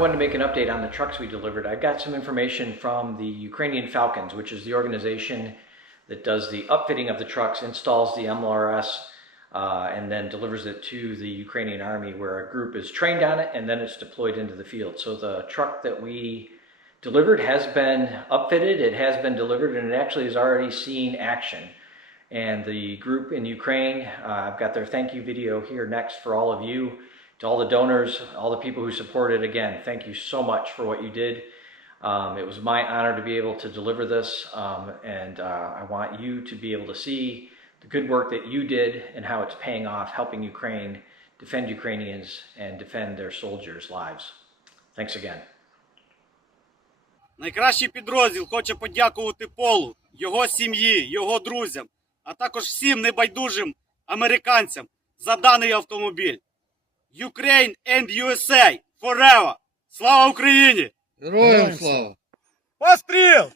wanted to make an update on the trucks we delivered. I got some information from the Ukrainian Falcons, which is the organization that does the upfitting of the trucks, installs the MLRS, and then delivers it to the Ukrainian Army, where a group is trained on it and then it's deployed into the field. So the truck that we delivered has been upfitted, it has been delivered, and it actually has already seen action. And the group in Ukraine, I've got their thank you video here next for all of you. To all the donors, all the people who supported, again, thank you so much for what you did. It was my honor to be able to deliver this, and I want you to be able to see the good work that you did and how it's paying off, helping Ukraine defend Ukrainians and defend their soldiers' lives. Thanks again. Найкращий підрозділ хоче подякувати Полу, його сім'ї, його друзям, а також всім небайдужим американцям за даний автомобіль. Ukraine and USA forever! Слава Україні! Героям слава! Постріл!